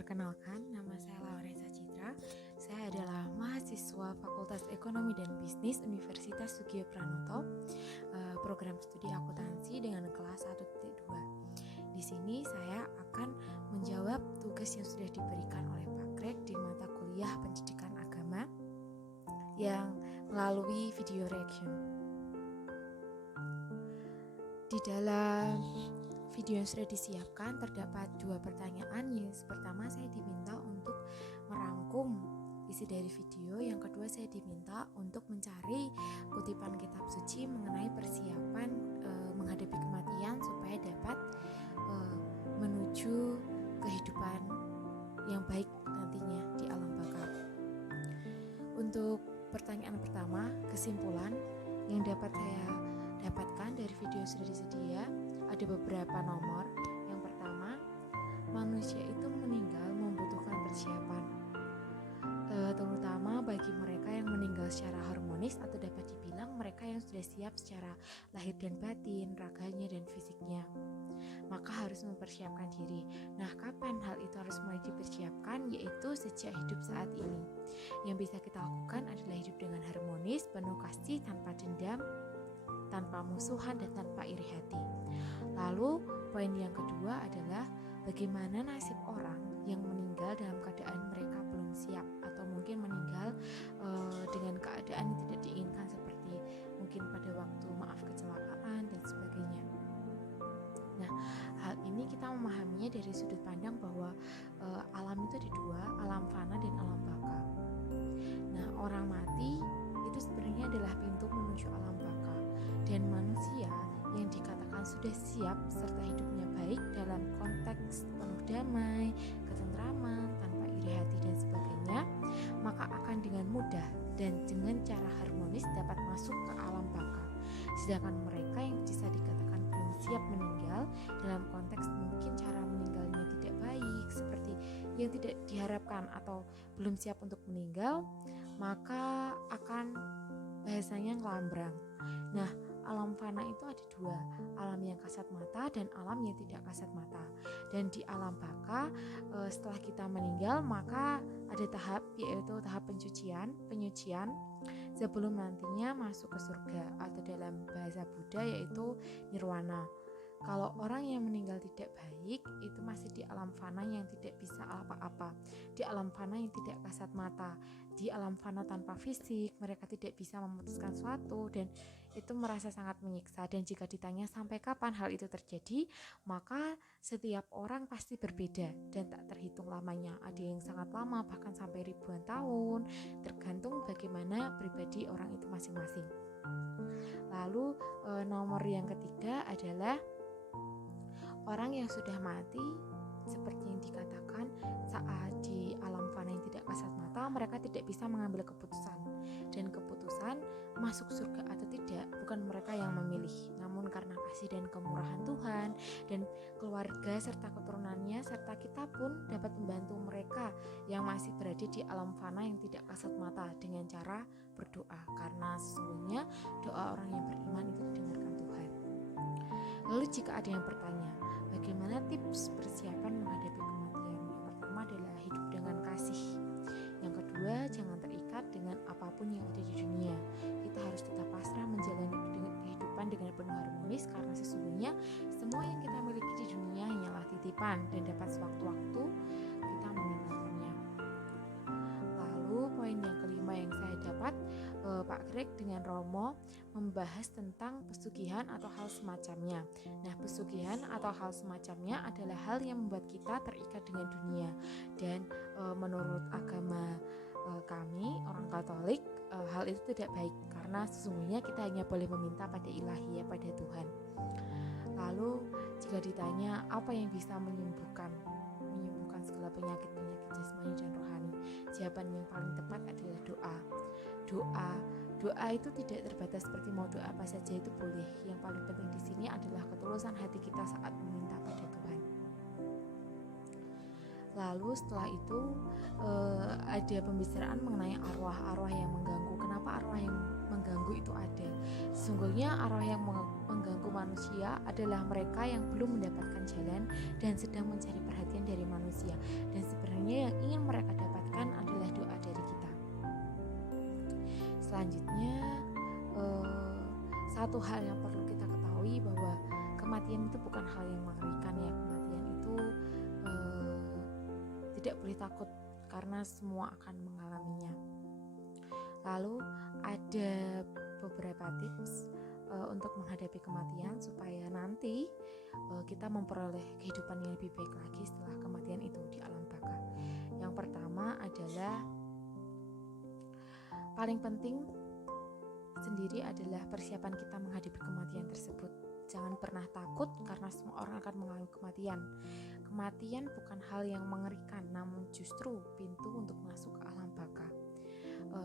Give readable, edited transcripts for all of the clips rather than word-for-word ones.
Perkenalkan, nama saya Lauresa Citra. Saya adalah mahasiswa Fakultas Ekonomi dan Bisnis Universitas Sugio Pranoto, program studi akuntansi dengan kelas 1.2. Di sini saya akan menjawab tugas yang sudah diberikan oleh Pak Greg di mata kuliah Pendidikan Agama yang melalui video reaction. Di dalam video yang sudah disiapkan terdapat 2 pertanyaan. Yang pertama, saya diminta untuk merangkum isi dari video. Yang kedua, saya diminta untuk mencari kutipan kitab suci mengenai persiapan menghadapi kematian supaya dapat menuju kehidupan yang baik nantinya di alam baka. Untuk pertanyaan pertama, kesimpulan yang dapat saya dapatkan dari video yang sudah disedia ada beberapa nomor. Yang pertama, manusia itu meninggal membutuhkan persiapan, terutama bagi mereka yang meninggal secara harmonis, atau dapat dibilang mereka yang sudah siap secara lahir dan batin, raganya dan fisiknya. Maka harus mempersiapkan diri. Nah, kapan hal itu harus mulai dipersiapkan? Yaitu sejak hidup saat ini. Yang bisa kita lakukan adalah hidup dengan harmonis, penuh kasih, tanpa dendam, tanpa musuhan, dan tanpa iri hati. Lalu poin yang kedua adalah bagaimana nasib orang yang meninggal dalam keadaan mereka belum siap, atau mungkin meninggal dengan keadaan yang tidak diinginkan, seperti mungkin pada waktu kecelakaan dan sebagainya. Nah, hal ini kita memahaminya dari sudut pandang bahwa alam itu ada 2, alam fana dan alam baka. Nah, orang mati itu sebenarnya adalah pintu menuju alam baka, dan manusia yang dikatakan sudah siap serta hidupnya baik dalam konteks penuh damai, ketentraman, tanpa iri hati dan sebagainya, maka akan dengan mudah dan dengan cara harmonis dapat masuk ke alam baka. Sedangkan mereka yang bisa dikatakan belum siap meninggal dalam konteks mungkin cara meninggalnya tidak baik, seperti yang tidak diharapkan, atau belum siap untuk meninggal, maka akan bahasanya ngelambrang. Nah, alam fana itu ada 2, alam yang kasat mata dan alam yang tidak kasat mata. Dan di alam baka, setelah kita meninggal, maka ada tahap, yaitu tahap penyucian sebelum nantinya masuk ke surga, atau dalam bahasa Buddha yaitu nirwana. Kalau orang yang meninggal tidak baik, itu masih di alam fana yang tidak bisa apa-apa, di alam fana yang tidak kasat mata, di alam fana tanpa fisik, mereka tidak bisa memutuskan suatu, dan itu merasa sangat menyiksa. Dan jika ditanya sampai kapan hal itu terjadi, maka setiap orang pasti berbeda dan tak terhitung lamanya. Ada yang sangat lama, bahkan sampai ribuan tahun, tergantung bagaimana pribadi orang itu masing-masing. Lalu nomor yang ketiga adalah orang yang sudah mati, seperti yang dikatakan, saat di alam fana yang tidak kasat mata, mereka tidak bisa mengambil keputusan. Dan keputusan masuk surga atau tidak bukan mereka yang memilih, namun karena kasih dan kemurahan Tuhan dan keluarga serta keturunannya, serta kita pun dapat membantu mereka yang masih berada di alam fana yang tidak kasat mata dengan cara berdoa, karena sesungguhnya doa orang yang beriman itu didengarkan Tuhan. Lalu jika ada yang bertanya, bagaimana tips persiapan menghadapi kematian? Yang pertama adalah hidup dengan kasih. Yang kedua, jangan terikat dengan apapun yang ada di dunia. Kita harus tetap pasrah menjalani kehidupan dengan penuh harmonis, karena sesungguhnya semua yang kita miliki di dunia hanyalah titipan dan dapat sewaktu-waktu kita meninggalkannya. Lalu poin yang kelima yang saya dapat, Pak Greg dengan Romo membahas tentang pesugihan atau hal semacamnya. Nah, pesugihan atau hal semacamnya adalah hal yang membuat kita terikat dengan dunia, dan menurut agama kami orang Katolik, hal itu tidak baik, karena sesungguhnya kita hanya boleh meminta pada ilahi, pada Tuhan. Lalu jika ditanya apa yang bisa menyembuhkan segala penyakit jasmani dan rohani, jawaban yang paling tepat adalah doa itu tidak terbatas, seperti mau doa apa saja itu boleh. Yang paling penting di sini adalah ketulusan hati kita saat meminta pada Tuhan. Lalu setelah itu ada pembicaraan mengenai arwah yang mengganggu. Kenapa arwah yang mengganggu itu ada? Sesungguhnya arwah yang mengganggu manusia adalah mereka yang belum mendapatkan jalan dan sedang mencari perhatian dari manusia. Dan sebenarnya satu hal yang perlu kita ketahui bahwa kematian itu bukan hal yang mengerikan ya. Kematian itu tidak boleh takut karena semua akan mengalaminya. Lalu ada beberapa tips untuk menghadapi kematian supaya nanti kita memperoleh kehidupan yang lebih baik lagi setelah kematian itu di alam baka. Yang pertama adalah paling penting sendiri adalah persiapan kita menghadapi kematian tersebut. Jangan pernah takut karena semua orang akan mengalami kematian. Kematian bukan hal yang mengerikan, namun justru pintu untuk masuk ke alam baka.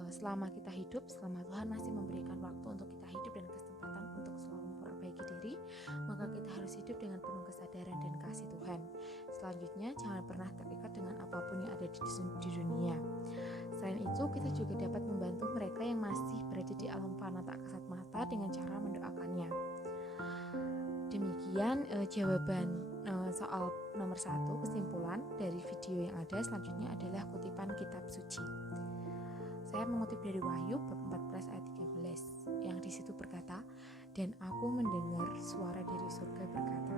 Selama kita hidup, selama Tuhan masih memberikan waktu untuk kita hidup dan kesempatan untuk selalu memperbaiki diri, maka kita harus hidup dengan penuh kesadaran dan kasih Tuhan. Selanjutnya, jangan pernah terikat dengan apapun yang ada di dunia. Selain itu, kita juga dapat membantu mereka yang masih berada di alam fana tak kasat mata dengan cara mendoakannya. Demikian jawaban soal nomor 1, kesimpulan dari video yang ada. Selanjutnya adalah kutipan kitab suci. Saya mengutip dari Wahyu bab 14 ayat 13 yang di situ berkata, "Dan aku mendengar suara dari surga berkata,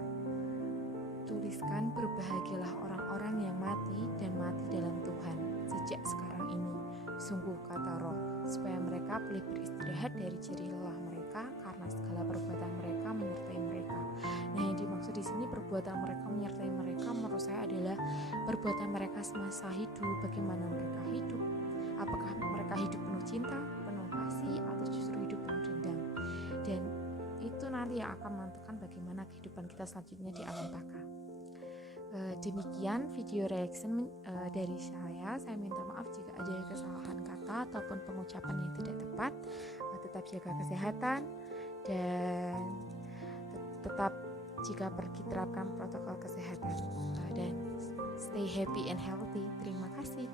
tuliskan berbahagialah orang-orang yang mati dan mati dalam Tuhan sejak sekarang ini. Sungguh kata Roh, supaya mereka boleh beristirahat dari jerih lelah mereka karena segala perbuatan mereka menyertai mereka." Nah, yang dimaksud di sini perbuatan mereka menyertai mereka menurut saya adalah perbuatan mereka semasa hidup, bagaimana mereka hidup. Apakah mereka hidup penuh cinta, penuh kasih, atau justru hidup penuh dendam. Dan itu nanti yang akan menentukan bagaimana kehidupan kita selanjutnya di alam baka. Demikian video reaction dari saya. Saya minta maaf jika ada kesalahan kata ataupun pengucapan yang tidak tepat. Tetap jaga kesehatan dan tetap jika pergi terapkan protokol kesehatan dan stay happy and healthy. Terima kasih.